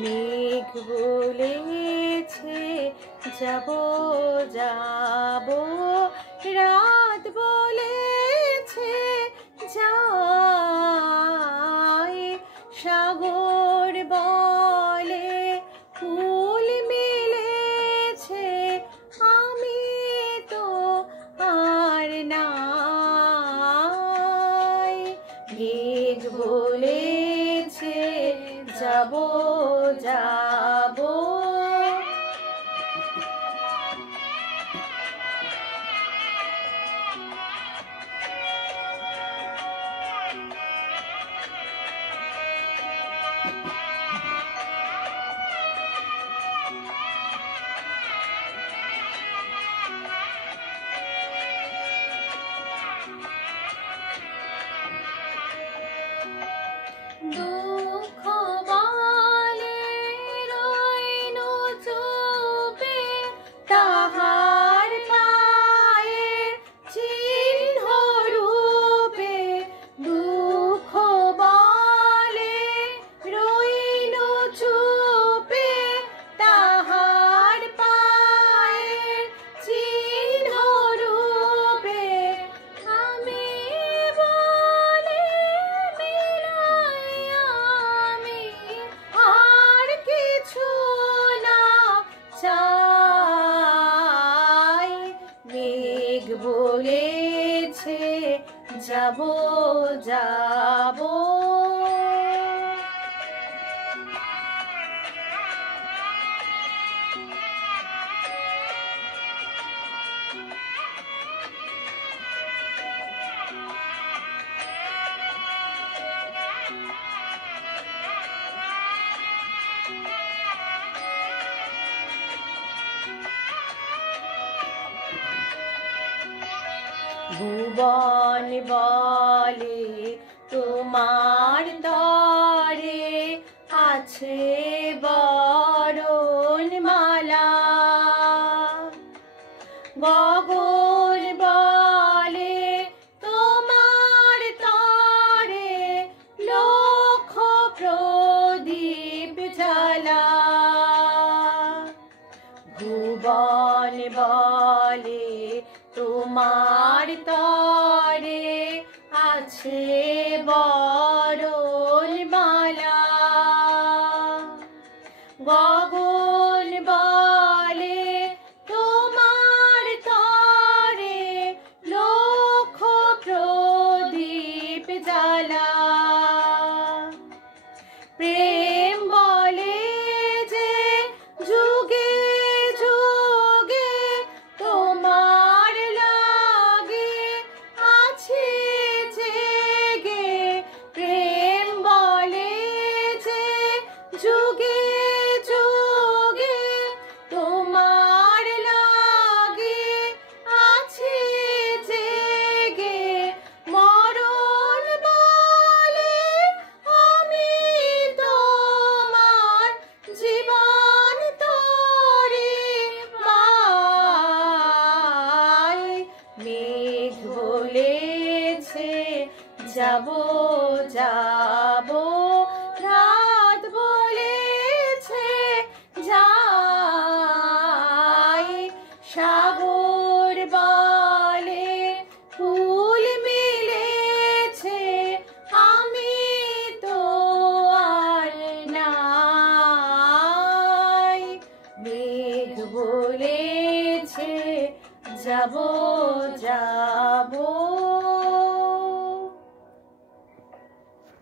মেঘ বলেছে যাব যাব, রাত বলেছে যাই, সাগর বলে ফুল মিলেছে, আমি তো আর নাই। মেঘ বলেছে যাব যাব, দুঃখ বলে রইনু চুপে, তাহার পায়ের চিহ্ন রূপে। দুঃখ বলে রইনু চুপে, তাহার পায়ের চিহ্ন রূপে। আমি বলে মিলাই আমি আর কিছু না চাই। মেঘ বলেছে যাব যাব, ভুবন বলে তোমার তরে আছে বরণমালা। গগন বলে তোমার তরে লক্ষ প্রদীপ জ্বালা। ভুবন বলে তোমার তরে আছে বরণমালা। গগন বলে তোমার তরে লক্ষ প্রদীপ জ্বালা। প্রেম বলে যে যুগে যুগে তোমার লাগে আছে জেগে। প্রেম বলে যে যুগে যুগে তোমার লাগে আছে জেগে। মরণ বলে আমি তোমার জীবন তোরে পাই। মেঘ বলেছে যাব যাব, রাত বলেছে যাই, সাগর